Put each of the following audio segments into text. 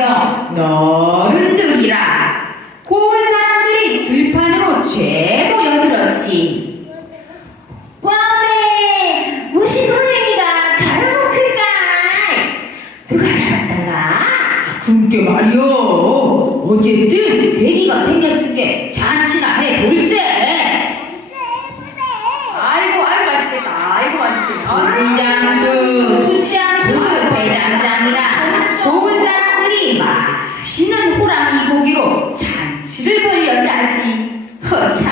가정 너른 들이라. 고을 사람들이 들판으로 죄 모여들었지. 와네 무슨 호랭이가 저러고 클까 누가 잡았단가? 그게 말이여. 어쨌든 계기가 생겼으니까 잔치나 해 볼세. 아이고 아이고 맛있겠다. 아이고 맛있겠다. 군장수, 숫장수, 이 고기로 잔치를 벌였다지. 허참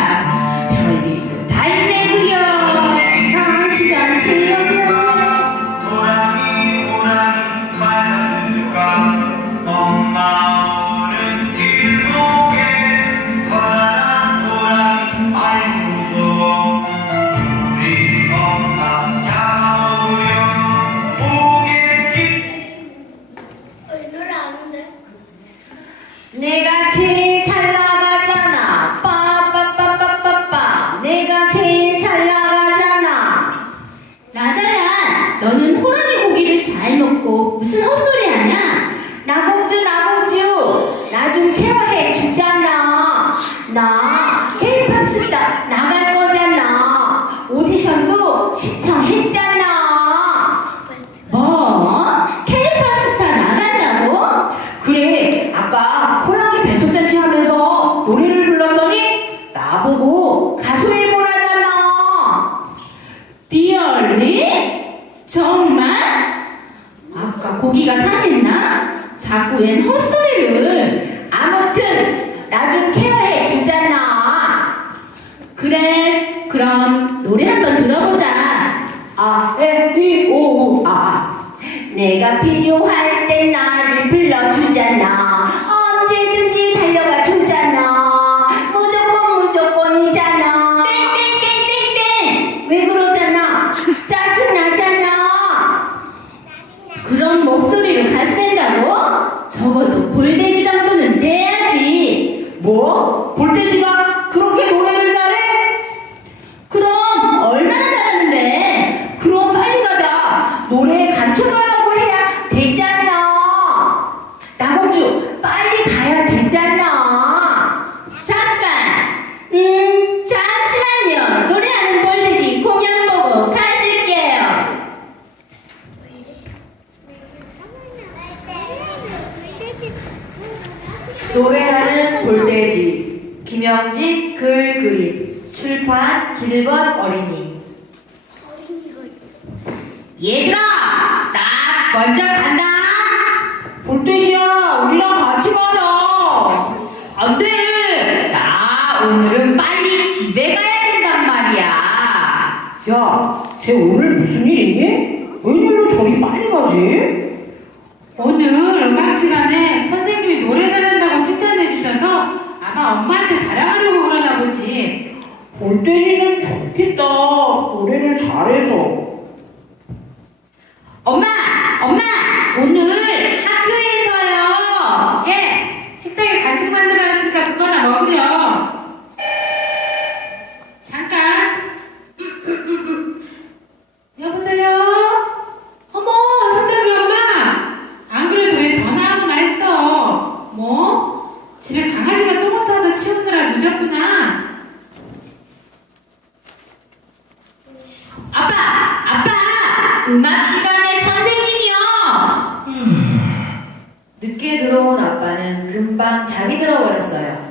라자야, 너는 호랑이 고기를 잘 먹고 무슨 헛소리 하냐? 나공주 나공주 나 좀 케어해 주잖아 나 케이팝 스타 나갈 거잖아. 오디션도 신청했잖아 뭐? 케이팝스타 나간다고? 그래 아까 호랑이 뱃속잔치 하면서 노래를 불렀더니 나보고 가수 해보라잖아 리얼리? 정말? 아까 고기가 상했나? 자꾸 웬 헛소리를. 아무튼 나 좀 케어해 주잖아 그래, 그럼 노래 한번 들어보자. 아, 에, 이, 오, 아. 내가 필요할 땐 나를 노래하는 볼돼지 김영진 글 그림 출판 길번 어린이 얘들아, 나 먼저 간다. 볼때지야, 우리랑 같이 가자. 안 돼. 나 오늘은 빨리 집에 가야 된단 말이야. 야, 쟤 오늘 무슨 일 있니? 웬일로 저리 빨리 가지? 오늘 음악 시간에 선생님이 노래 잘한다고 칭찬해 주셔서 아마 엄마한테 자랑하려고 그러나 보지. 볼때지는 좋겠다. 노래를 잘해서. 엄마, 엄마, 오늘 학교에서요. 예, 식당에 간식 만들어 왔으니까 그거나 먹으렴. 잠깐. 여보세요? 어머, 순덕이 엄마. 안 그래도 왜 전화하구나 했어. 뭐? 집에 강아지가 똥을 싸서 치우느라 늦었구나. 아빠, 아빠, 음악 시간에 선생님이요. 늦게 들어온 아빠는 금방 잠이 들어버렸어요.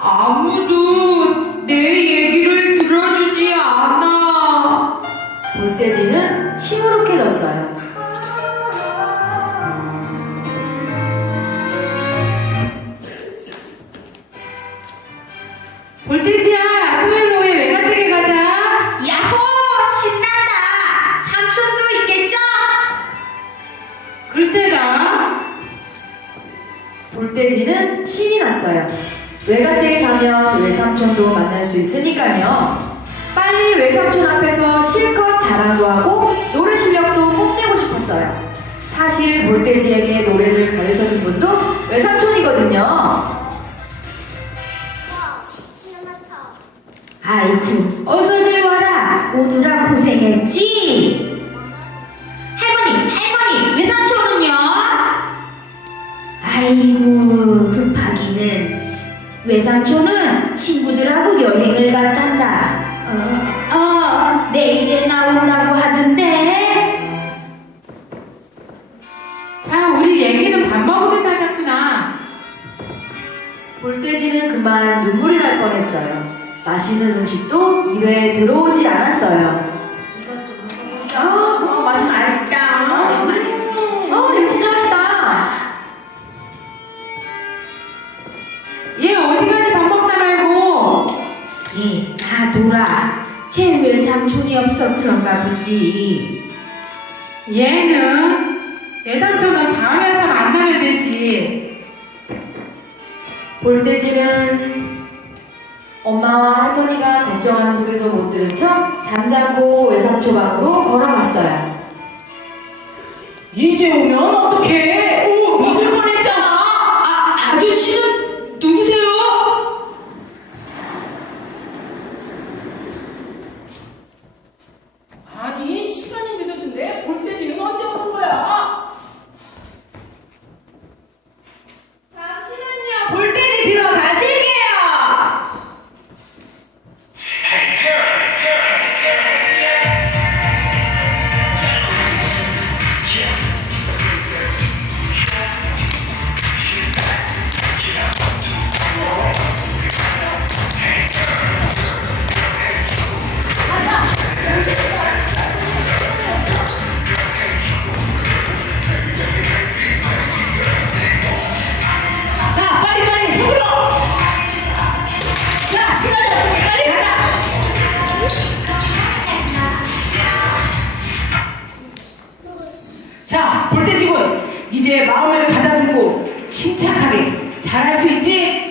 아무도 내 얘기를 들어주지 않아. 볼돼지는 시무룩해졌어요 가면 외삼촌도 만날 수 있으니까요. 빨리 외삼촌 앞에서 실컷 자랑도 하고 노래 실력도 뽐내고 싶었어요. 사실 볼돼지에게 노래를 가르쳐준 분도 외삼촌이거든요. 아이쿠, 어서들 와라. 오느라 고생했지? 할머니, 할머니, 외삼촌은요? 아이고. 외삼촌은 친구들하고 여행을 갔단다. 어, 어, 내일에 나온다고 하던데. 자, 우리 얘기는 밥 먹을 생각이었구나. 물돼지는 그만 눈물이 날 뻔했어요. 맛있는 음식도 입에 들어오지 않았어요. 이것도 먹어보려. 아, 어, 맛있어. 누구라? 최후의 삼촌이 없어 그런가 보지. 얘는 내 삼촌은 다음에서 만나면 되지. 볼때지는 엄마와 할머니가 걱정하는 소리도 못 들은 척 잠자고 외삼촌 밖으로 걸어갔어요. 이제 오면 어떡해? 오! 든직은 이제 마음을 가다듬고 침착하게 잘할 수 있지?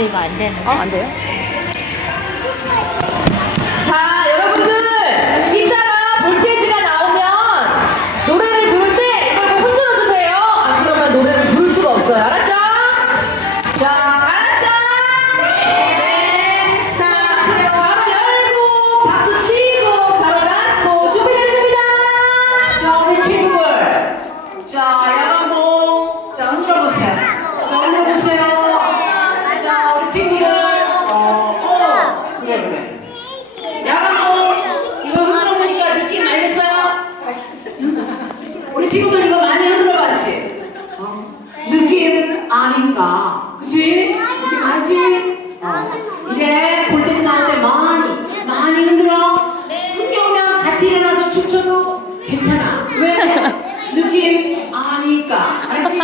이거 안 되는데? 아, 안 돼요? 괜찮아. 왜? 느낌 아니까. 알았지?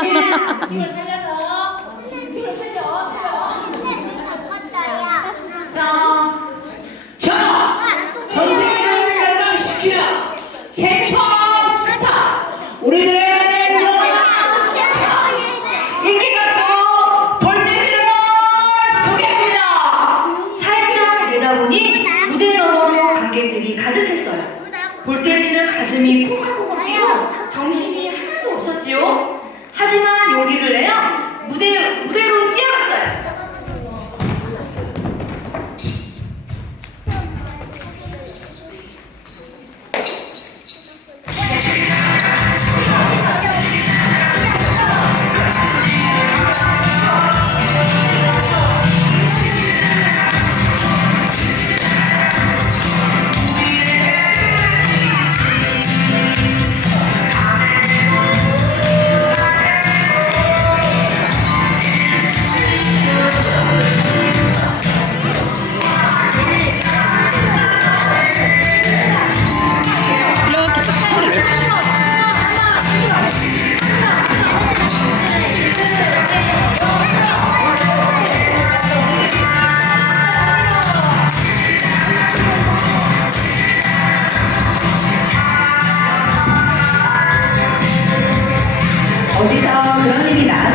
어디서 그런 일이 나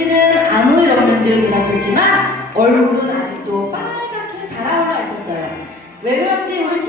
지는 아무 일 없는 듯 대답했지만 얼굴은 아직도 빨갛게 달아올라 있었어요. 왜 그런지 우리